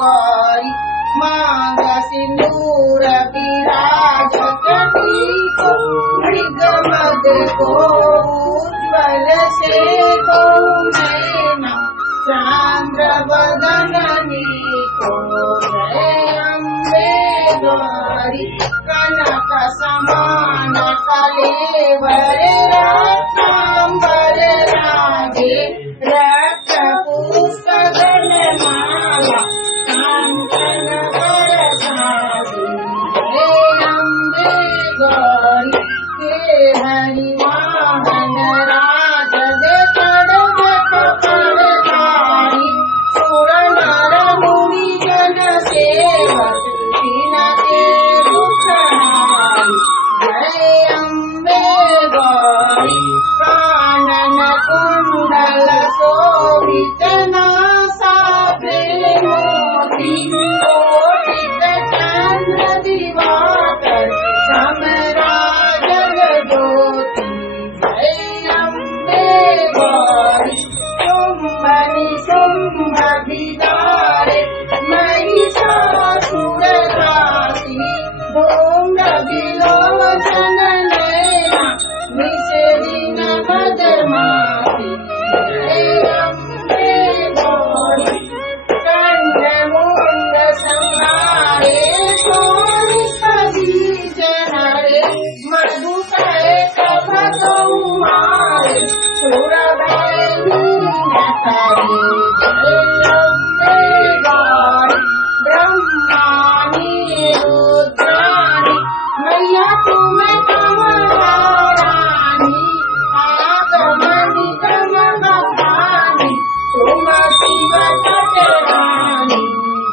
गौरी मांग सिंदूर विराजत को मृग मद को उज्ज्वल से को नैना चांद्र बदननी को जय अम्बे गौरी कनक समान कलेवर रत्नांबर रागे रक्त पुष्प गणमाला कांचन बरसागे जय अम्बे गौरी के हरि वाहन राज दे खड्ग कपड़धारी सुर नर मुनि जन सेवक के दुखहारी जय अम्बे गौरी कानन कुंडल शोभित नासा मोती कोटिक चंद्र दिवाकर समराजन ज्योति जय अम्बे गौरी शुंभ निशुंभ विदारे महिषासुर राशि धूम्र विलोचन नैना निषेदिन मदमाति जय अम्बे गौरी कंठमुंड संहारे शोणित बीज हरे मधुकर कपतुमारे सुरवैरी नटरे जय अम्बे गौरी ब्रह्माणी रुद्राणी मैया तुम्हें कमलारानी आगमनी तम बखानी तुम शिव तटरानी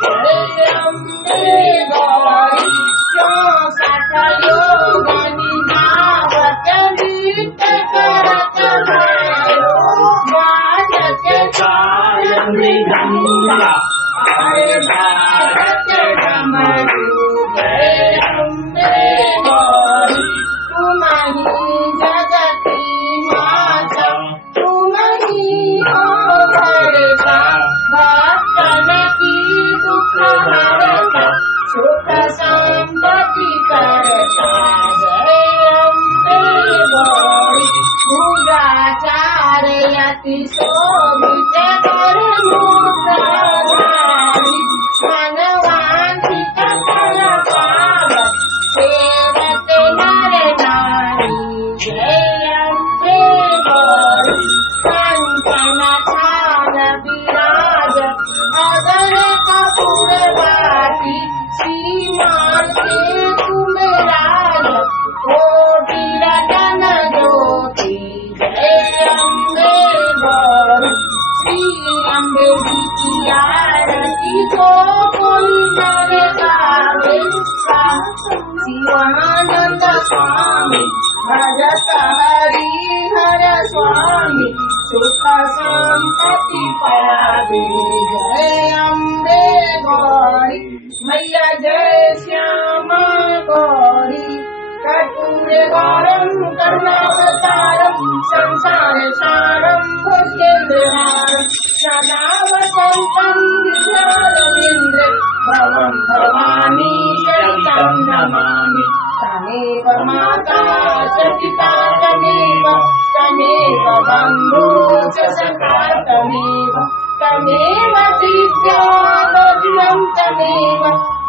जय अम्बे गौरी 64 योग निभावत नृत्य करत भयो बाजत ताल मृदंगा अरे भारत डमरू जय अम्बे गौरी तुम्हारी जगती माता तुम्हारी हो भरता भक्तन की दुख हरता सुख संपत्ति करता जय अम्बे गौरी पूजाचार्य यति शोभित कर मुद्राधारी मनवांछित फल पावत सेवत नर नारी जय अम्बे गौरी कंचन थान विराज अगर कपूर बाटी श्रीमान के तुम राज कोटि रतन ज्योति जय अम्बे गौरी श्री अम्बे जी की आरती को कोई नर गावे शिवानंद स्वामी भजत हरि हर स्वामी सुख संपत्ति पावे जय अम्बे गौरी मैया जय श्यामा गौरी कर्पूर गौरम करुणावतारम संसार सारम भुजगेन्द्रहारम सदा वसंतम विद्यारविंद्र भवं भवानी शरणं नमामि तमेव माता च पिता तमेव बन्धु च सखा तमेव दिव्या दद्यं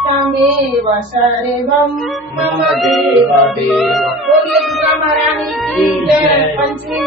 तमेव सर्वं मम देव देव। बोलिए दुर्गा महारानी की जय। पंचमी